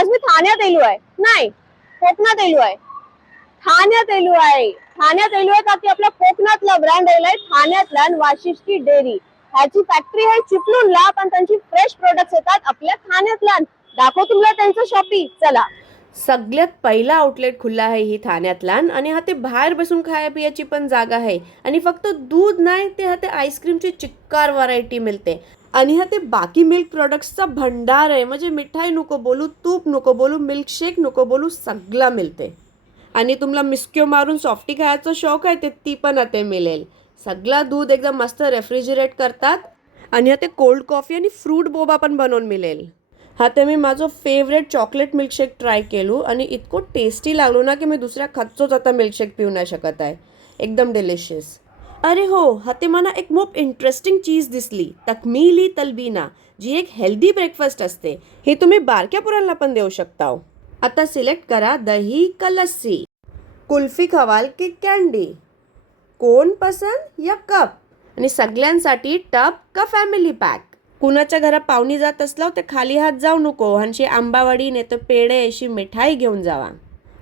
आज मी ठाण्यात एलो आहे, नाही कोकणात एलो आहे, ठाण्यात एलो आहे. ठाण्यात एलो आहे का की आपल्या कोकणातला ब्रँड आहे ठाण्यातला वाशिष्ठी डेअरी. ह्याची फॅक्टरी आहे चिपळूणला, पण त्यांची फ्रेश प्रोडक्ट्स येतात आपल्या ठाण्यातल्या. दाखव तुम्हाला त्यांचं शॉपिंग, चला. सगळ्यात पहिला आउटलेट खुला आहे ही ठाण्यातला आणि हा ते बाहेर बसून खाया पियाची पण जागा आहे. आणि फक्त दूध नाही, ते हा ते आईस्क्रीमची चिक्कार व्हरायटी मिळते. आणि हा ते बाकी मिल्क प्रोडक्ट्सचा भंडार आहे. म्हणजे मिठाई नको बोलू, तूप नको बोलू, मिल्कशेक नको बोलू, सगळं मिळते. आणि तुम्हाला मिस्क्यो मारून सॉफ्टी खायचं शौक आहे ती पण आता मिळेल. सगळं दूध एकदम मस्त रेफ्रिजरेट करतात. आणि ते कोल्ड कॉफी आणि फ्रूट बोबा पण बनवून मिळेल. हा ते मी माझं फेवरेट चॉकलेट मिल्कशेक ट्राय केलो आणि इतकं टेस्टी लागलो ना की मी दुसऱ्या खच्चोच आता मिल्कशेक पिऊ नाही शकत आहे. एकदम डिलिशियस. अरे हो, हा ते मला एक खूप इंटरेस्टिंग चीज दिसली, तकमिली तलबीना, जी एक हेल्दी ब्रेकफास्ट असते. हे तुम्ही बारक्या पोरांना पण देऊ शकता. आता सिलेक्ट करा दही का लस्सी, कुल्फी खवाल की कॅन्डी, कोण पसंत या कप, आणि सगळ्यांसाठी टप का फॅमिली पॅक. कुणाच्या घरात पाहुणी जात असलो ते खाली हात जाऊ नको. हनशी आंबावडी नाही तर पेढे अशी मिठाई घेऊन जावा.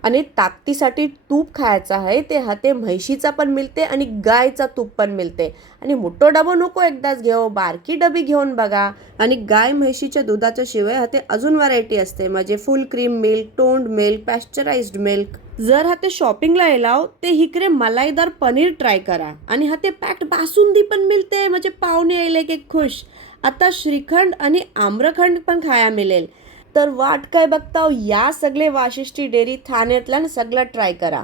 आणि ताकदीसाठी तूप खायचं आहे ते हाते म्हैशीचा पण मिळते आणि गायचा तूप पण मिळते. आणि मोठं डबो नको एकदाच घेऊ, बारकी डबी घेऊन बघा. आणि गाय म्हैशीच्या दुधाच्या शिवाय हाते अजून व्हरायटी असते, म्हणजे full cream milk, toned milk, pasteurised milk. जर हाते शॉपिंगला येलाव ते हिकडे मलाईदार पनीर ट्राय करा. आणि हाते पॅक्ड बासुंदी पण मिळते, म्हणजे पाहुणे यायले की खुश. आता श्रीखंड आणि आम्रखंड पण खाया मिळेल. तर वाट काय बघताव, या सगळे वाशिष्ठी डेअरी ठाण्यातल्या सगळं ट्राय करा.